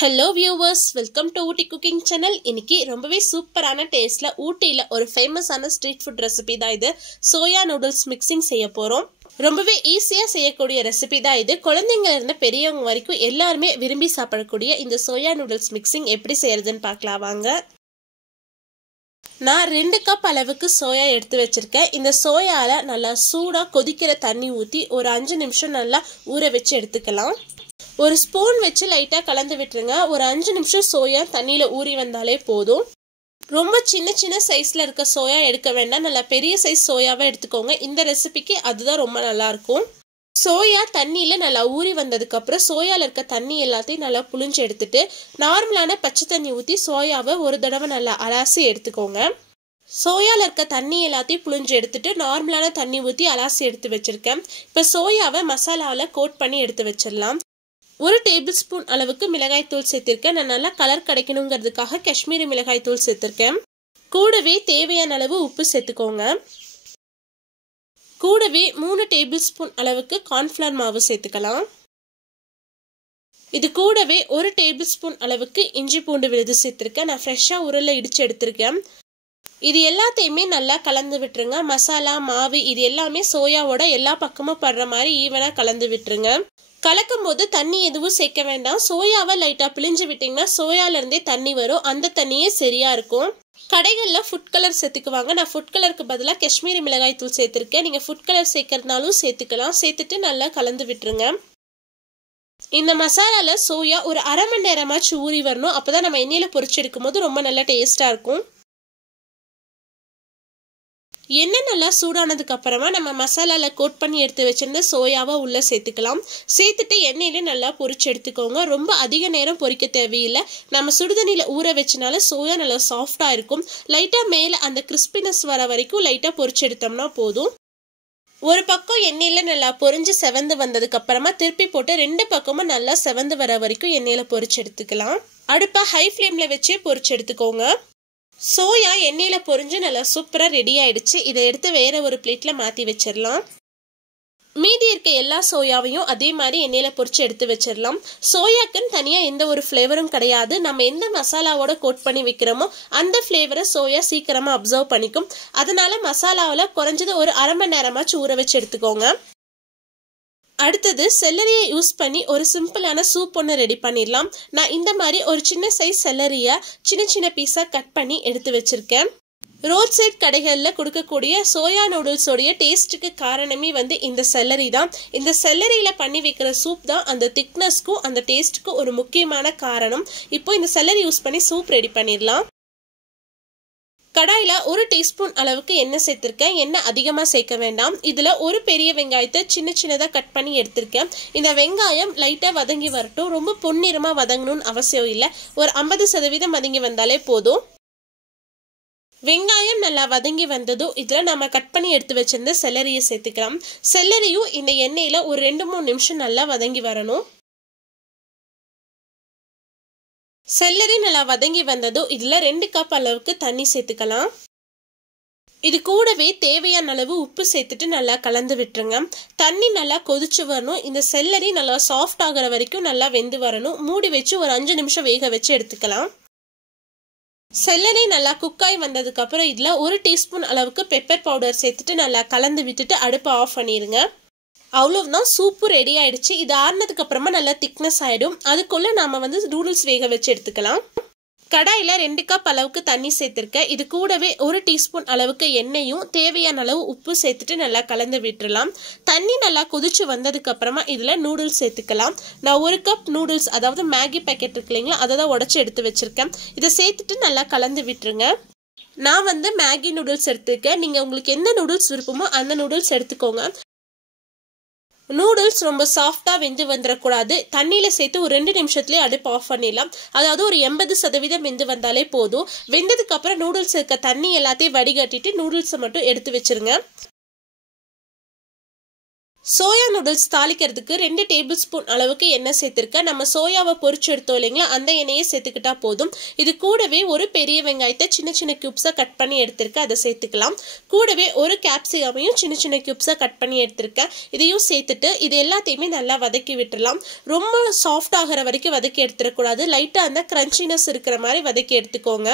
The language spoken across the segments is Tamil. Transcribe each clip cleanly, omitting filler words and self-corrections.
Hello viewers, welcome to ooty cooking channel. இன்னைக்கு ரொம்பவே சூப்பரான டேஸ்ட்ல ஊட்டில ஒரு ஃபேமஸான ஸ்ட்ரீட் ஃபுட் ரெசிபி தான் இது. சோயா நூடுல்ஸ் மிக்சிங் செய்ய போறோம். ரொம்பவே ஈஸியா செய்யக்கூடிய ரெசிபி தான் இது. குழந்தைங்கல இருந்து பெரியவங்க வரைக்கும் எல்லாரும் விரும்பி சாப்பிடக்கூடிய இந்த சோயா நூடுல்ஸ் மிக்சிங் எப்படி செய்யறதுன்னு பார்க்கலாம் வாங்க. நான் 2 கப் அளவுக்கு சோயா எடுத்து வச்சிருக்கேன். இந்த சோயால நல்லா சூடா கொதிக்கிற தண்ணி ஊத்தி ஒரு 5 நிமிஷம் நல்லா ஊற வச்சு எடுத்துக்கலாம். ஒரு ஸ்பூன் வச்சு லைட்டா கலந்து விட்டுருங்க. ஒரு 5 நிமிஷம் சோயா தண்ணியில ஊறி வந்தாலே போதும். ரொம்ப சின்ன சின்ன சைஸ்ல இருக்க சோயா எடுக்க வேண்டாம், நல்லா பெரிய சைஸ் சோயாவை எடுத்துக்கோங்க. இந்த ரெசிபிக்கு அதுதான் ரொம்ப நல்லா இருக்கும். சோயா தண்ணியில நல்லா ஊறி வந்ததுக்கு அப்புறம் சோயால இருக்க தண்ணி எல்லாத்தையும் நல்லா புழிஞ்சு எடுத்துட்டு நார்மலான பச்சை தண்ணி ஊத்தி சோயாவை ஒரு தடவை நல்லா அலசி எடுத்துக்கோங்க. சோயால இருக்க தண்ணி எல்லாத்தையும் புழிஞ்சு எடுத்துட்டு நார்மலான தண்ணி ஊத்தி அலசி எடுத்து வச்சிருக்கேன். இப்ப சோயாவை மசாலாவில் கோட் பண்ணி எடுத்து வச்சிடலாம். 1 டேபிள் ஸ்பூன் அளவுக்கு மிளகாய் தூள் சேர்த்திருக்கேன். நான் நல்லா கலர் கிடைக்கணுங்கிறதுக்காக காஷ்மீரி மிளகாய் தூள் சேர்த்திருக்கேன். கூடவே தேவையான அளவு உப்பு சேர்த்துக்கோங்க. கூடவே 3 டேபிள் ஸ்பூன் அளவுக்கு கார்ன்ஃபிளவர் மாவு சேர்த்துக்கலாம். இது கூடவே 1 டேபிள் ஸ்பூன் அளவுக்கு இஞ்சி பூண்டு விழுது சேர்த்திருக்கேன். நான் ஃப்ரெஷ்ஷா உரல்ல இடிச்சு எடுத்திருக்கேன். இது எல்லாத்தையுமே நல்லா கலந்து விட்டுருங்க. மசாலா மாவு இது எல்லாமே சோயாவோட எல்லா பக்கமும் படுற மாதிரி ஈவனா கலந்து விட்டுருங்க. கலக்கும் போது தண்ணி எதுவும் சேர்க்க வேண்டாம். சோயாவை லைட்டா பிழிஞ்சு விட்டீங்கன்னா சோயால இருந்தே தண்ணி வரும். அந்த தண்ணியே சரியா இருக்கும். கடைகள்ல ஃபுட் கலர் சேர்த்துக்குவாங்க. நான் ஃபுட் கலருக்கு பதிலாக காஷ்மீரி மிளகாய் தூள் சேர்த்திருக்கேன். நீங்க ஃபுட் கலர் சேர்க்கறதுனாலும் சேர்த்துக்கலாம். சேர்த்துட்டு நல்லா கலந்து விட்டுருங்க. இந்த மசாலால சோயா ஒரு அரை மணி நேரமாச்சு ஊறி வரணும். அப்பதான் நம்ம எண்ணெயில பொரிச்சு எடுக்கும் போது ரொம்ப நல்லா டேஸ்டா இருக்கும். எண்ணெய் நல்லா சூடானதுக்கு அப்புறமா நம்ம மசாலால கோட் பண்ணி எடுத்து வச்சிருந்த சோயாவை உள்ள சேர்த்துக்கலாம். சேர்த்துட்டு எண்ணெயில நல்லா பொரிச்சு எடுத்துக்கோங்க. ரொம்ப அதிக நேரம் பொரிக்க தேவையில்லை. நம்ம சுடுதண்ணில ஊற வச்சனால சோயா நல்லா சாஃப்டா இருக்கும். லைட்டா மேல அந்த கிறிஸ்பினஸ் வர வரைக்கும் லைட்டா பொரிச்சு எடுத்தோம்னா போதும். ஒரு பக்கம் எண்ணெயில நல்லா பொரிஞ்சு செவந்து வந்ததுக்கு அப்புறமா திருப்பி போட்டு 2 பக்கமும் நல்லா செவந்து வர வரைக்கும் எண்ணெயில பொரிச்சு எடுத்துக்கலாம். அடுப்பை ஹை ஃப்ளேம்ல வச்சே பொரிச்சு எடுத்துக்கோங்க. சோயா எண்ணெயில பொரிஞ்சு நல்லா சூப்பரா ரெடி ஆயிடுச்சு. இதை எடுத்து வேற ஒரு பிளேட்ல மாத்தி வச்சிடலாம். மீதி இருக்க எல்லா சோயாவையும் அதே மாதிரி எண்ணெயில பொரிச்சு எடுத்து வச்சிடலாம். சோயாக்குன்னு தனியா எந்த ஒரு ஃபிளேவரும் கிடையாது. நம்ம எந்த மசாலாவோட கோட் பண்ணி வைக்கிறோமோ அந்த ஃபிளேவரை சோயா சீக்கிரமா அப்சர்வ் பண்ணிக்கும். அதனால மசாலாவில் குறைஞ்சது ஒரு அரை மணி நேரமாச்சு ஊற வச்சு எடுத்துக்கோங்க. அடுத்தது செல்லரியை யூஸ் பண்ணி ஒரு சிம்பிளான சூப் ஒன்று ரெடி பண்ணிடலாம். நான் இந்த மாதிரி ஒரு சின்ன சைஸ் செல்லரியை சின்ன சின்ன பீஸா கட் பண்ணி எடுத்து வச்சிருக்கேன். ரோட் சைட் கடைகளில் கொடுக்கக்கூடிய சோயா நூடுல்ஸோடைய டேஸ்ட்டுக்கு காரணமே இந்த செல்லரி தான். இந்த செல்லரியில பண்ணி வைக்கிற சூப் தான் அந்த திக்னஸ்க்கும் அந்த டேஸ்ட்டுக்கும் ஒரு முக்கியமான காரணம். இப்போ இந்த செல்லரி யூஸ் பண்ணி சூப் ரெடி பண்ணிடலாம். கடாயில 1 டீஸ்பூன் அளவுக்கு எண்ணெய் சேர்த்திருக்கேன். எண்ணெய் அதிகமா சேர்க்க வேண்டாம். இதுல ஒரு பெரிய வெங்காயத்தை சின்ன சின்னதா கட் பண்ணி எடுத்திருக்கேன். இந்த வெங்காயம் லைட்டா வதங்கி வரட்டும். ரொம்ப பொன்னிறமா வதங்கணும்னு அவசியம் இல்லை. ஒரு 50% வதங்கி வந்தாலே போதும். வெங்காயம் நல்லா வதங்கி வந்ததும் இதுல நம்ம கட் பண்ணி எடுத்து வச்சிருந்த செல்லரியை சேர்த்துக்கலாம். செல்லரியும் இந்த எண்ணெயில ஒரு 2-3 நிமிஷம் நல்லா வதங்கி வரணும். செல்லரி நல்லா வதங்கி வந்ததும் இதுல 2 கப் அளவுக்கு தண்ணி சேர்த்துக்கலாம். இது கூடவே தேவையான அளவு உப்பு சேர்த்துட்டு நல்லா கலந்து விட்டுருங்க. தண்ணி நல்லா கொதிச்சு வரணும். இந்த செல்லரி நல்லா சாஃப்ட் ஆகிற வரைக்கும் நல்லா வெந்து வரணும். மூடி வச்சு ஒரு 5 நிமிஷம் வேக வச்சு எடுத்துக்கலாம். செல்லரி நல்லா குக்காய் வந்ததுக்கு அப்புறம் இதுல 1 டீஸ்பூன் அளவுக்கு பெப்பர் பவுடர் சேர்த்துட்டு நல்லா கலந்து விட்டுட்டு அடுப்பை ஆஃப் பண்ணிருங்க. அவ்வளவுதான், சூப்பு ரெடி ஆயிடுச்சு. இது ஆறுனதுக்கு அப்புறமா நல்லா திக்னஸ் ஆயிடும். அதுக்குள்ள நாம நூடுல்ஸ் வேக வச்சு எடுத்துக்கலாம். கடாயில 2 கப் அளவுக்கு தண்ணி சேர்த்திருக்கேன். இது கூடவே 1 டீஸ்பூன் அளவுக்கு எண்ணெயும் தேவையான அளவு உப்பு சேர்த்துட்டு நல்லா கலந்து விட்டுறலாம். தண்ணி நல்லா கொதிச்சு வந்ததுக்கு அப்புறமா இதுல நூடுல்ஸ் சேர்த்துக்கலாம். நான் 1 கப் நூடுல்ஸ், அதாவது மேகி பேக்கெட் இருக்கு இல்லைங்களா, அதை தான் உடச்சு எடுத்து வச்சிருக்கேன். இதை சேர்த்துட்டு நல்லா கலந்து விட்டுருங்க. நான் மேகி நூடுல்ஸ் எடுத்துருக்கேன். நீங்க உங்களுக்கு எந்த நூடுல்ஸ் விருப்பமோ அந்த நூடுல்ஸ் எடுத்துக்கோங்க. நூடுல்ஸ் ரொம்ப சாஃப்டா வெந்து வந்துடக்கூடாது. தண்ணியில சேர்த்து ஒரு 2 நிமிஷத்துலயே அடுப்பு ஆஃப் பண்ணிடலாம். அதாவது ஒரு 80% வெந்து வந்தாலே போதும். வெந்ததுக்கு அப்புறம் நூடுல்ஸ் இருக்க தண்ணி எல்லாத்தையும் வடிகட்டிட்டு நூடுல்ஸை மட்டும் எடுத்து வச்சிருங்க. சோயா நூடுல்ஸ் தாளிக்கிறதுக்கு 2 டேபிள் ஸ்பூன் அளவுக்கு எண்ணெய் சேர்த்திருக்கேன். நம்ம சோயாவை பொரிச்சு எடுத்தோம் இல்லைங்களா, அந்த எண்ணெயை சேர்த்துக்கிட்டா போதும். இது கூடவே ஒரு பெரிய வெங்காயத்தை சின்ன சின்ன கியூப்ஸா கட் பண்ணி எடுத்திருக்கேன், அதை சேர்த்துக்கலாம். கூடவே ஒரு கேப்சிகமையும் சின்ன சின்ன கியூப்ஸா கட் பண்ணி எடுத்திருக்கேன், இதையும் சேர்த்துட்டு இது எல்லாத்தையுமே நல்லா வதக்கி விட்டுறலாம். ரொம்ப சாஃப்ட் ஆகிற வரைக்கும் வதக்கி எடுத்துடக்கூடாது, லைட்டா அந்த கிரன்ச்சினஸ் இருக்கிற மாதிரி வதக்கி எடுத்துக்கோங்க.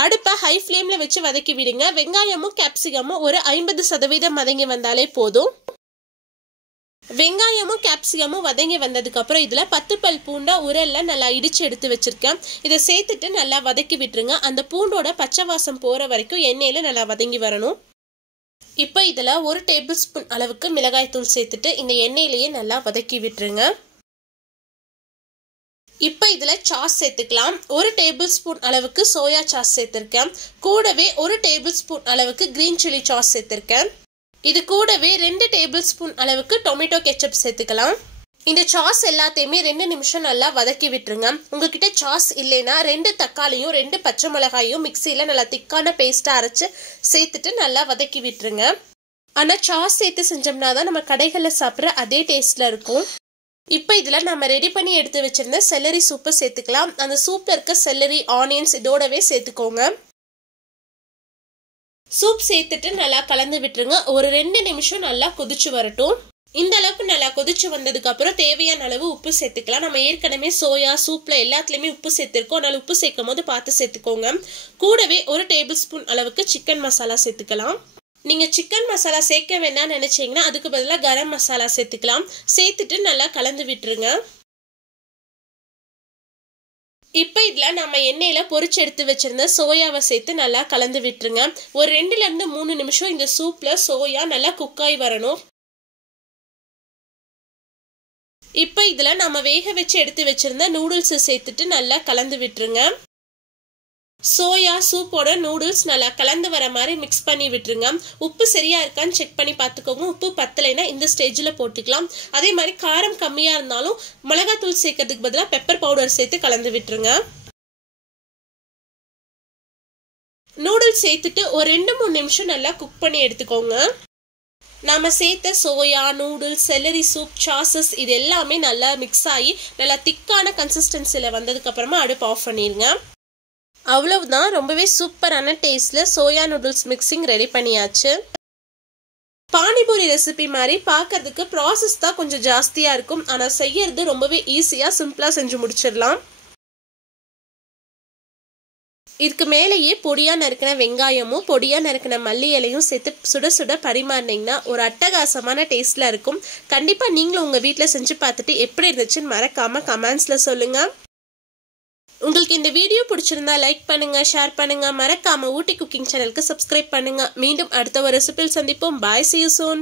அடுப்பை ஹை ஃப்ளேம்ல வச்சு வதக்கி விடுங்க. வெங்காயமும் கேப்சிகமும் ஒரு 50% வதங்கி வந்தாலே போதும். வெங்காயமும் கேப்சிகமும் வதங்கி வந்ததுக்கு அப்புறம் இதுல 10 பல் பூண்டை உரல்ல நல்லா இடிச்சு எடுத்து வச்சிருக்கேன், இதை சேர்த்துட்டு நல்லா வதக்கி விட்டுருங்க. அந்த பூண்டோட பச்சை வாசம் போற வரைக்கும் எண்ணெயில நல்லா வதங்கி வரணும். இப்போ இதுல 1 டேபிள் ஸ்பூன் அளவுக்கு மிளகாய் தூள் சேர்த்துட்டு இந்த எண்ணெயிலேயே நல்லா வதக்கி விட்டுருங்க. இப்போ இதுல சாஸ் சேர்த்துக்கலாம். 1 டேபிள் ஸ்பூன் அளவுக்கு சோயா சாஸ் சேர்த்திருக்கேன். கூடவே 1 டேபிள் ஸ்பூன் அளவுக்கு கிரீன் சில்லி சாஸ் சேர்த்திருக்கேன். இது கூடவே 2 டேபிள் ஸ்பூன் அளவுக்கு டொமேட்டோ கெச்சப் சேர்த்துக்கலாம். இந்த சாஸ் எல்லாத்தையுமே 2 நிமிஷம் நல்லா வதக்கி விட்டுருங்க. உங்ககிட்ட சாஸ் இல்லைன்னா 2 தக்காளியும் 2 பச்சை மிளகாயும் மிக்சியில நல்லா திக்கான பேஸ்டா அரைச்சு சேர்த்துட்டு நல்லா வதக்கி விட்டுருங்க. ஆனா சாஸ் சேர்த்து செஞ்சோம்னா தான் நம்ம கடைகளில் சாப்பிட்ற அதே டேஸ்ட்ல இருக்கும். இப்போ இதில் நம்ம ரெடி பண்ணி எடுத்து வச்சிருந்த செல்லரி சூப்பை சேர்த்துக்கலாம். அந்த சூப்பில் இருக்க செல்லரி, ஆனியன்ஸ் இதோடவே சேர்த்துக்கோங்க. சூப் சேர்த்துட்டு நல்லா கலந்து விட்டுருங்க. ஒரு 2 நிமிஷம் நல்லா கொதிச்சு வரட்டும். இந்த அளவுக்கு நல்லா கொதிச்சு வந்ததுக்கு அப்புறம் தேவையான அளவு உப்பு சேர்த்துக்கலாம். நம்ம ஏற்கனவே சோயா சூப்ல எல்லாத்துலயுமே உப்பு சேர்த்திருக்கோம், அதனால உப்பு சேர்க்கும் போது பார்த்து சேர்த்துக்கோங்க. கூடவே 1 டேபிள் ஸ்பூன் அளவுக்கு சிக்கன் மசாலா சேர்த்துக்கலாம். நீங்க சிக்கன் மசாலா சேர்க்க வேண்டாம்னு நினைச்சீங்கன்னா அதுக்கு பதிலாக கரம் மசாலா சேர்த்துக்கலாம். சேர்த்துட்டு நல்லா கலந்து விட்டுருங்க. இப்போ இதுல நம்ம எண்ணெயில பொரிச்சு எடுத்து வச்சிருந்த சோயாவை சேர்த்து நல்லா கலந்து விட்டுருங்க. ஒரு 2ல இருந்து 3 நிமிஷம் இந்த சூப்ல சோயா நல்லா குக்காய் வரணும். இப்போ இதுல நம்ம வேக வச்சு எடுத்து வச்சிருந்த நூடுல்ஸ் சேர்த்துட்டு நல்லா கலந்து விட்டுருங்க. சோயா சூப்போட நூடுல்ஸ் நல்லா கலந்து வர மாதிரி மிக்ஸ் பண்ணி விட்டுருங்க. உப்பு சரியா இருக்கான்னு செக் பண்ணி பார்த்துக்கோங்க. உப்பு பத்தலைன்னா இந்த ஸ்டேஜில் போட்டுக்கலாம். அதே மாதிரி காரம் கம்மியா இருந்தாலும் மிளகாத்தூள் சேர்க்கறதுக்கு பதிலாக பெப்பர் பவுடர் சேர்த்து கலந்து விட்டுருங்க. நூடுல்ஸ் சேர்த்துட்டு ஒரு 2-3 நிமிஷம் நல்லா குக் பண்ணி எடுத்துக்கோங்க. நாம சேர்த்த soya, noodles, celery soup, sauces இது எல்லாமே நல்லா மிக்ஸ் ஆகி நல்லா திக்கான கன்சிஸ்டன்சில வந்ததுக்கு அப்புறமா அடுப்பு ஆஃப் பண்ணிருங்க. அவ்வளவுதான், ரொம்பவே சூப்பரான டேஸ்ட்ல சோயா நூடுல்ஸ் மிக்சிங் ரெடி பண்ணியாச்சு. பானிபூரி ரெசிபி மாதிரி பார்க்கறதுக்கு ப்ராசஸ் தான் கொஞ்சம் ஜாஸ்தியா இருக்கும், ஆனா செய்யறது ரொம்பவே ஈஸியா சிம்பிளா செஞ்சு முடிச்சிடலாம். இதுக்கு மேலேயே பொடியா நறுக்கின வெங்காயமும் பொடியா நறுக்கின மல்லி இலையும் சேர்த்து சுட சுட பரிமாறினீங்கன்னா ஒரு அட்டகாசமான டேஸ்ட்ல இருக்கும். கண்டிப்பா நீங்களும் உங்க வீட்டில் செஞ்சு பார்த்துட்டு எப்படி இருந்துச்சுன்னு மறக்காம கமெண்ட்ஸ்ல சொல்லுங்க. உங்களுக்கு இந்த வீடியோ பிடிச்சிருந்தா லைக் பண்ணுங்க, ஷேர் பண்ணுங்க, மறக்காம ஊட்டி குக்கிங் சேனலுக்கு சப்ஸ்கிரைப் பண்ணுங்க. மீண்டும் அடுத்த ஒரு ரெசிபியில் சந்திப்போம். பாய், see you soon.